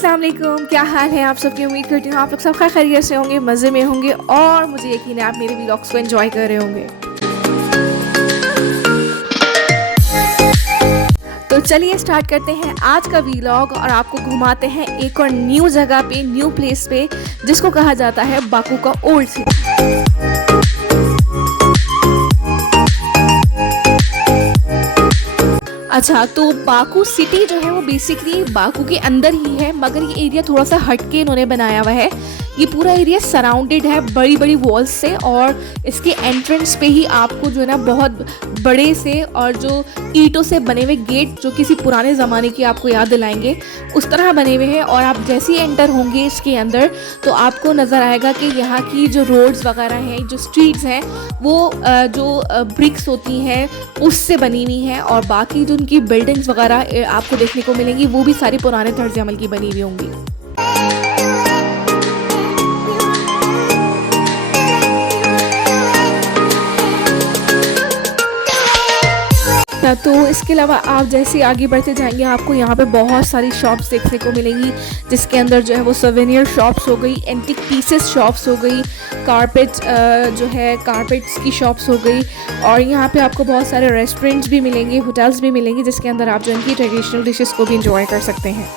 अस्सलाम वालेकुम, क्या हाल है आप सबकी। उम्मीद करती हूँ आप लोग सब खैरियत से होंगे, मज़े में होंगे और मुझे यकीन है आप मेरे व्लॉग्स को एंजॉय कर रहे होंगे। तो चलिए स्टार्ट करते हैं आज का व्लॉग और आपको घुमाते हैं एक और न्यू जगह पे, न्यू प्लेस पे, जिसको कहा जाता है बाकू का ओल्ड सिटी। अच्छा, तो बाकू सिटी जो है वो बेसिकली बाकू के अंदर ही है, मगर ये एरिया थोड़ा सा हटके इन्होंने बनाया हुआ है। ये पूरा एरिया सराउंडेड है बड़ी बड़ी वॉल्स से और इसके एंट्रेंस पे ही आपको जो है ना बहुत बड़े से और जो ईंटों से बने हुए गेट जो किसी पुराने ज़माने की आपको याद दिलाएंगे उस तरह बने हुए हैं। और आप जैसे ही एंटर होंगे इसके अंदर तो आपको नज़र आएगा कि यहाँ की जो रोड्स वगैरह हैं, जो स्ट्रीट्स हैं, वो जो ब्रिक्स होती हैं उससे बनी हुई हैं और बाकी जो उनकी बिल्डिंग्स वगैरह आपको देखने को मिलेंगी वो भी सारी पुराने तर्ज अमल की बनी हुई होंगी। तो इसके अलावा आप जैसे आगे बढ़ते जाएंगे आपको यहाँ पे बहुत सारी शॉप्स देखने को मिलेंगी, जिसके अंदर जो है वो सवेनियर शॉप्स हो गई, एंटिक पीसेस शॉप्स हो गई, कारपेट जो है कारपेट्स की शॉप्स हो गई और यहाँ पे आपको बहुत सारे रेस्टोरेंट्स भी मिलेंगे, होटल्स भी मिलेंगे, जिसके अंदर आप जो इनकी ट्रेडिशनल डिशेस को भी इंजॉय कर सकते हैं।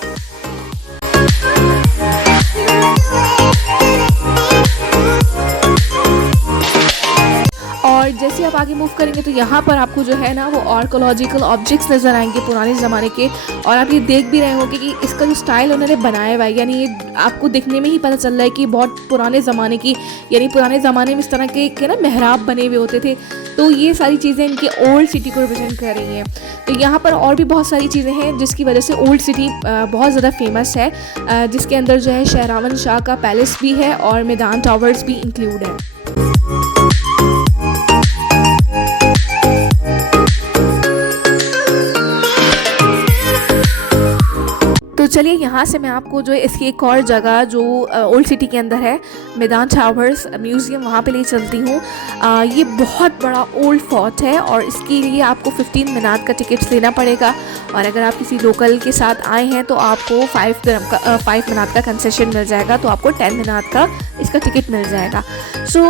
और जैसे आप आगे मूव करेंगे तो यहाँ पर आपको जो है ना वो आर्कोलॉजिकल ऑब्जेक्ट्स नज़र आएंगे पुराने ज़माने के, और आप ये देख भी रहे होंगे कि इसका जो स्टाइल उन्होंने बनाया हुआ है, यानी ये आपको देखने में ही पता चल रहा है कि बहुत पुराने ज़माने की, यानी पुराने ज़माने में इस तरह के ना मेहराब बने हुए होते थे। तो ये सारी चीज़ें इनकी ओल्ड सिटी को रिप्रेजेंट कर रही हैं। तो यहाँ पर और भी बहुत सारी चीज़ें हैं जिसकी वजह से ओल्ड सिटी बहुत ज़्यादा फेमस है, जिसके अंदर जो है शहरावन शाह का पैलेस भी है और मैदान टावर्स भी इंक्लूड है। तो चलिए यहाँ से मैं आपको जो इसकी एक और जगह जो ओल्ड सिटी के अंदर है, मैदान टावर्स म्यूज़ियम, वहाँ पे ले चलती हूँ। ये बहुत बड़ा ओल्ड फोर्ट है और इसके लिए आपको 15 मिनट का टिकट लेना पड़ेगा और अगर आप किसी लोकल के साथ आए हैं तो आपको 5 मिनट का कंसेशन मिल जाएगा, तो आपको 10 मिनट का इसका टिकट मिल जाएगा। सो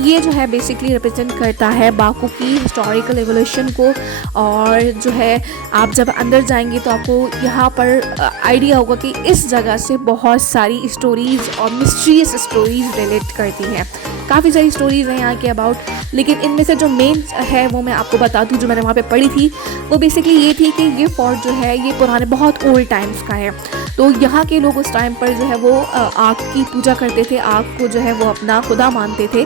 ये जो है बेसिकली रिप्रेजेंट करता है बाकू की हिस्टोरिकल एवोल्यूशन को, और जो है आप जब अंदर जाएंगे तो आपको यहाँ पर आइडिया होगा कि इस जगह से बहुत सारी स्टोरीज़ और मिस्ट्रियस स्टोरीज़ रिलेट करती हैं। काफ़ी सारी स्टोरीज़ हैं यहाँ के अबाउट, लेकिन इनमें से जो मेन है वो मैं आपको बता दूँ, जो मैंने वहाँ पे पढ़ी थी वो बेसिकली ये थी कि ये फोर्ट जो है ये पुराने बहुत ओल्ड टाइम्स का है। तो यहाँ के लोग उस टाइम पर जो है वो आग की पूजा करते थे, आग को जो है वो अपना खुदा मानते थे।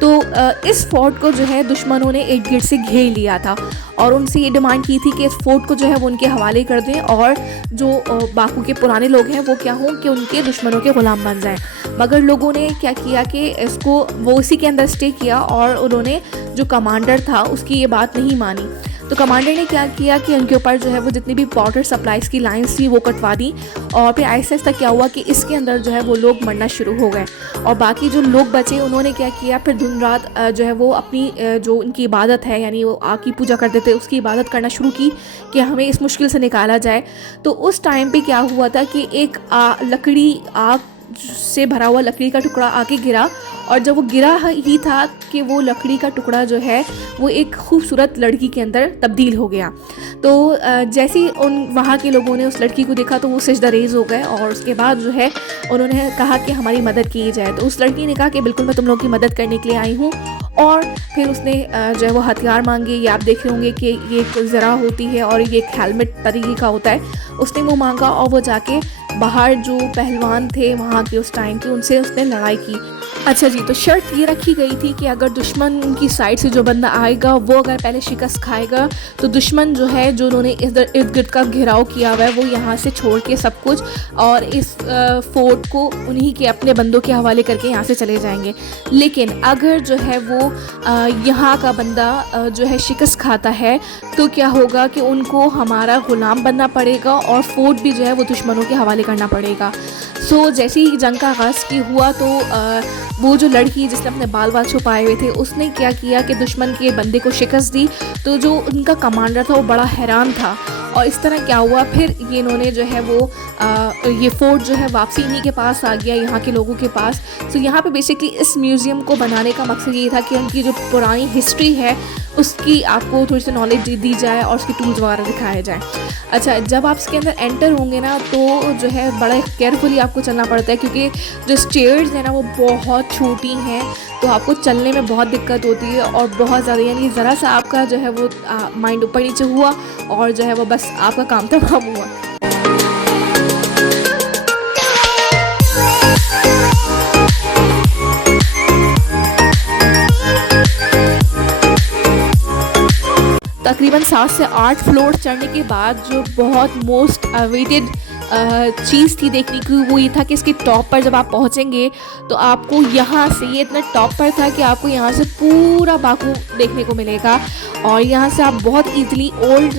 तो इस फोर्ट को जो है दुश्मनों ने एक गिर से घेर लिया था और उनसे ये डिमांड की थी कि इस फोर्ट को जो है वो उनके हवाले कर दें और जो बाकू के पुराने लोग हैं वो क्या हों कि उनके दुश्मनों के ग़ुलाम बन जाएं। मगर लोगों ने क्या किया कि इसको वो उसी के अंदर स्टे किया और उन्होंने जो कमांडर था उसकी ये बात नहीं मानी। तो कमांडर ने क्या किया कि उनके ऊपर जो है वो जितनी भी वाटर सप्लाईज़ की लाइंस थी वो कटवा दी और फिर आहिस्ता आहिस्ता क्या हुआ कि इसके अंदर जो है वो लोग मरना शुरू हो गए और बाकी जो लोग बचे उन्होंने क्या किया, फिर दिन रात जो है वो अपनी जो उनकी इबादत है, यानी वो आग की पूजा करते थे, उसकी इबादत करना शुरू की कि हमें इस मुश्किल से निकाला जाए। तो उस टाइम पे क्या हुआ था कि एक लकड़ी, आग से भरा हुआ लकड़ी का टुकड़ा आके गिरा और जब वो गिरा ही था कि वो लकड़ी का टुकड़ा जो है वो एक खूबसूरत लड़की के अंदर तब्दील हो गया। तो जैसे ही उन वहाँ के लोगों ने उस लड़की को देखा तो वो सिजदा रेज़ हो गए और उसके बाद जो है उन्होंने कहा कि हमारी मदद की जाए। तो उस लड़की ने कहा कि बिल्कुल मैं तुम लोगों की मदद करने के लिए आई हूँ और फिर उसने जो है वो हथियार मांगे। ये आप देख रहे होंगे कि ये एक ज़रा होती है और ये एक हेलमेट तरीके का होता है, उसने वो मांगा और वो जाके बाहर जो पहलवान थे वहाँ के उस टाइम के उनसे उसने लड़ाई की। अच्छा जी, तो शर्त ये रखी गई थी कि अगर दुश्मन की साइड से जो बंदा आएगा वो अगर पहले शिकस्त खाएगा तो दुश्मन जो है जो उन्होंने इर्द गिर्द का घेराव किया हुआ है वो यहाँ से छोड़ के सब कुछ और इस फोर्ट को उन्हीं के अपने बंदों के हवाले करके यहाँ से चले जाएंगे। लेकिन अगर जो है वो यहाँ का बंदा जो है शिकस्त खाता है तो क्या होगा कि उनको हमारा ग़ुलाम बनना पड़ेगा और फोर्ट भी जो है वो दुश्मनों के हवाले करना पड़ेगा। सो जैसे ही जंग का आगाज़ की हुआ तो वो जो लड़की जिसने अपने बाल बाल छुपाए हुए थे उसने क्या किया कि दुश्मन के बंदे को शिकस्त दी। तो जो उनका कमांडर था वो बड़ा हैरान था और इस तरह क्या हुआ, फिर ये इन्होंने जो है वो ये फोर्ट जो है वापसी इन्हीं के पास आ गया, यहाँ के लोगों के पास। तो यहाँ पे बेसिकली इस म्यूज़ियम को बनाने का मकसद ये था कि उनकी जो पुरानी हिस्ट्री है उसकी आपको थोड़ी सी नॉलेज दी जाए और उसकी टूल्स वगैरह दिखाए जाए। अच्छा, जब आप इसके अंदर एंटर होंगे ना तो जो है बड़ा केयरफुली आपको चलना पड़ता है, क्योंकि जो स्टेयर्स हैं ना वो बहुत छोटी हैं, तो आपको चलने में बहुत दिक्कत होती है और बहुत ज़्यादा, यानी ज़रा सा आपका जो है वो माइंड ऊपर नीचे हुआ और जो है वो बस आपका काम तमाम हुआ। तकरीबन 7 से 8 फ्लोर चढ़ने के बाद जो बहुत मोस्ट अवेटेड चीज़ थी देखने की, वो ये था कि इसके टॉप पर जब आप पहुंचेंगे तो आपको यहाँ से, ये इतना टॉप पर था कि आपको यहाँ से पूरा बाकू देखने को मिलेगा। और यहाँ से आप बहुत इजीली ओल्ड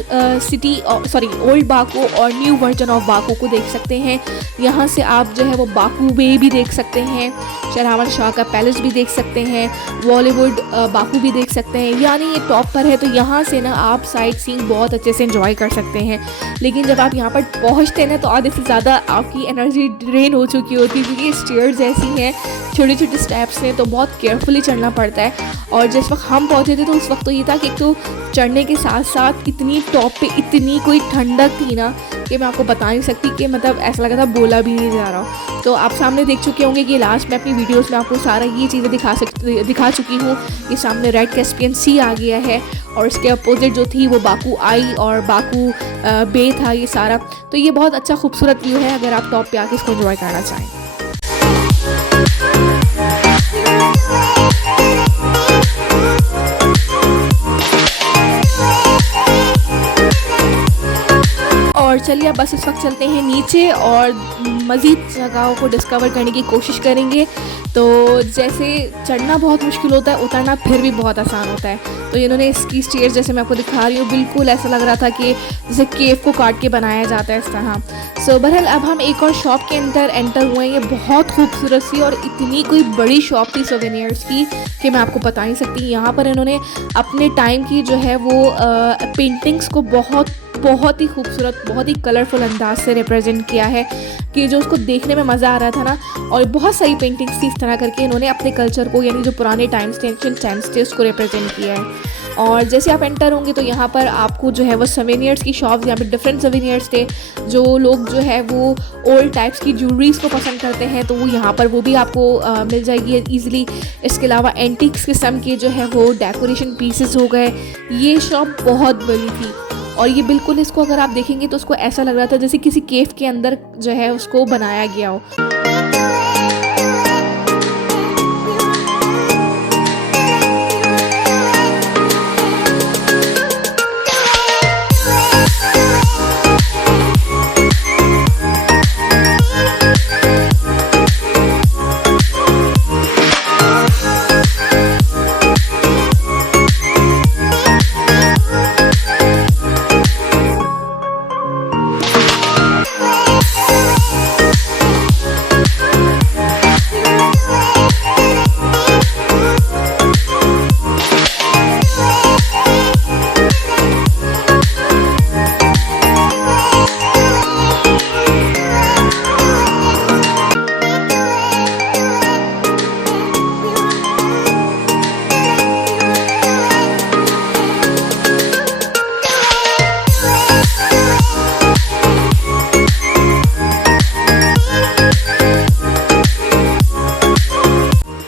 बाकू और न्यू वर्जन ऑफ बाकू को देख सकते हैं। यहाँ से आप जो है वो बाकू वे भी देख सकते हैं, शहरावर शाह का पैलेस भी देख सकते हैं, बॉलीवुड बाकू भी देख सकते हैं। यानी ये टॉप पर है, तो यहाँ से ना आप साइट सीइंग बहुत अच्छे से एंजॉय कर सकते हैं। लेकिन जब आप यहाँ पर पहुँचते हैं ना तो आधे से ज़्यादा आपकी एनर्जी ड्रेन हो चुकी होती है, क्योंकि स्टेयर्स ऐसी हैं, छोटे छोटे स्टेप्स हैं, तो बहुत केयरफुली चढ़ना पड़ता है। और जिस वक्त हम पहुँचे थे तो उस वक्त तो ये था कि एक तो चढ़ने के साथ साथ इतनी टॉप पे इतनी कोई ठंडक थी ना कि मैं आपको बता नहीं सकती, कि मतलब ऐसा लगा था बोला भी नहीं जा रहा। तो आप सामने देख चुके होंगे कि लास्ट में अपनी वीडियोस में आपको सारा ये चीज़ें दिखा चुकी हूँ। ये सामने रेड कैस्पियन सी आ गया है और इसके अपोजिट जो थी वो बाकू आई और बाकू बे था, ये सारा। तो ये बहुत अच्छा खूबसूरत व्यू है अगर आप टॉप पे आके इसको एंजॉय करना चाहें। और चलिए अब बस इस वक्त चलते हैं नीचे और मज़ीद जगहों को डिस्कवर करने की कोशिश करेंगे। तो जैसे चढ़ना बहुत मुश्किल होता है, उतरना फिर भी बहुत आसान होता है। तो इन्होंने इसकी स्टेयर्स जैसे मैं आपको दिखा रही हूँ, बिल्कुल ऐसा लग रहा था कि जैसे केव को काट के बनाया जाता है इस तरह। सो बहरहाल अब हम एक और शॉप के अंदर एंटर हुए हैं। ये बहुत खूबसूरत सी और इतनी कोई बड़ी शॉप थी सोवेनियर्स की कि मैं आपको बता नहीं सकती। यहाँ पर इन्होंने अपने टाइम की जो है वो पेंटिंग्स को बहुत ही खूबसूरत, बहुत ही कलरफुल अंदाज से रिप्रेजेंट किया है कि जो उसको देखने में मज़ा आ रहा था ना। और बहुत सारी पेंटिंग्स थी इस तरह करके इन्होंने अपने कल्चर को, यानी जो पुराने टाइम्स थे उसको रिप्रेजेंट किया है। और जैसे आप एंटर होंगे तो यहाँ पर आपको जो है वो सवेनियर्स की शॉप्स, यहाँ पे डिफरेंट सवेनियर्स थे। जो लोग जो है वो ओल्ड टाइप्स की ज्वेलरीज को पसंद करते हैं तो वो यहाँ पर वो भी आपको मिल जाएगी ईजिली। इसके अलावा एंटिक्स किस्म के जो है वो डेकोरेशन पीसेस हो गए। ये शॉप बहुत बड़ी थी और ये बिल्कुल, इसको अगर आप देखेंगे तो उसको ऐसा लग रहा था जैसे किसी केव के अंदर जो है उसको बनाया गया हो।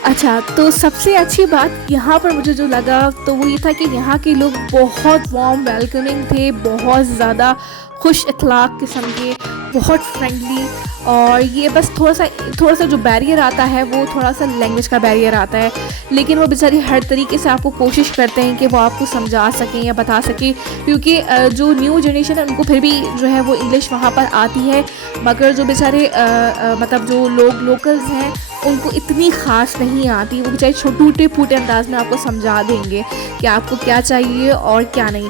अच्छा, तो सबसे अच्छी बात यहाँ पर मुझे जो लगा तो वो ये था कि यहाँ के लोग बहुत वार्म वेलकमिंग थे, बहुत ज़्यादा खुश अखलाक किस्म के, बहुत फ्रेंडली। और ये बस थोड़ा सा जो बैरियर आता है वो थोड़ा सा लैंग्वेज का बैरियर आता है, लेकिन वो बेचारे हर तरीके से आपको कोशिश करते हैं कि वो आपको समझा सकें या बता सकें, क्योंकि जो न्यू जनरेशन है उनको फिर भी जो है वो इंग्लिश वहाँ पर आती है, मगर जो बेचारे मतलब जो लोग लोकल्स हैं उनको इतनी ख़ास नहीं आती। वो बेचारे टूटे फूटे अंदाज में आपको समझा देंगे कि आपको क्या चाहिए और क्या नहीं।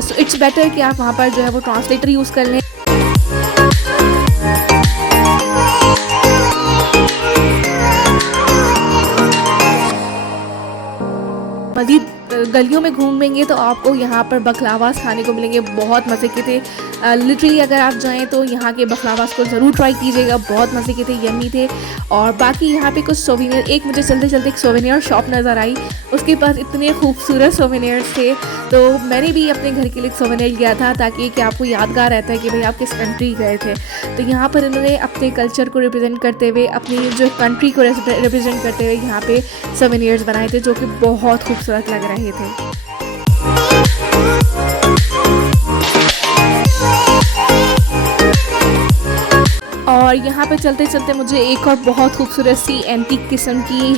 सो इट्स बेटर कि आप वहाँ पर जो है वो ट्रांसलेटर यूज़ कर लें। मज़ीद गलियों में घूमेंगे तो आपको यहाँ पर बकलावास खाने को मिलेंगे, बहुत मज़े के थे। लिटरली अगर आप जाएँ तो यहाँ के बकलावास को ज़रूर ट्राई कीजिएगा, बहुत मज़े के थे, यम्मी थे। और बाकी यहाँ पे कुछ सोवेनियर, एक मुझे चलते चलते एक सोवेनियर शॉप नज़र आई, उसके पास इतने खूबसूरत सोवेनियर्स थे, तो मैंने भी अपने घर के लिए सोवेनियर लिया था, ताकि कि आपको यादगार रहता है कि भाई आप किस कंट्री गए थे। तो यहाँ पर इन्होंने अपने कल्चर को रिप्रेजेंट करते हुए, अपनी जो कंट्री को रिप्रेजेंट करते हुए यहाँ पे सोवेनियर्स बनाए थे, जो कि बहुत खूबसूरत लग रहे थे। और यहाँ पे चलते चलते मुझे एक और बहुत खूबसूरत सी एंटीक किस्म की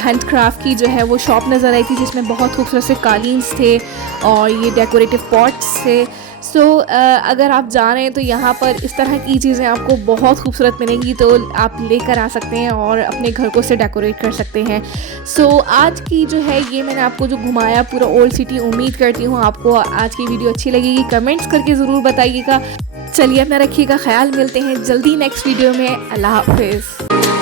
हैंडक्राफ्ट की जो है वो शॉप नज़र आई थी, जिसमें बहुत खूबसूरत से कालीन्स थे और ये डेकोरेटिव पॉट्स थे। सो अगर आप जा रहे हैं तो यहाँ पर इस तरह की चीज़ें आपको बहुत खूबसूरत मिलेंगी, तो आप लेकर आ सकते हैं और अपने घर को से डेकोरेट कर सकते हैं। सो आज की जो है ये मैंने आपको जो घुमाया पूरा ओल्ड सिटी, उम्मीद करती हूँ आपको आज की वीडियो अच्छी लगेगी, कमेंट्स करके ज़रूर बताइएगा। चलिए अपना रखिएगा ख्याल, मिलते हैं जल्दी नेक्स्ट वीडियो में। अल्लाह हाफिज़।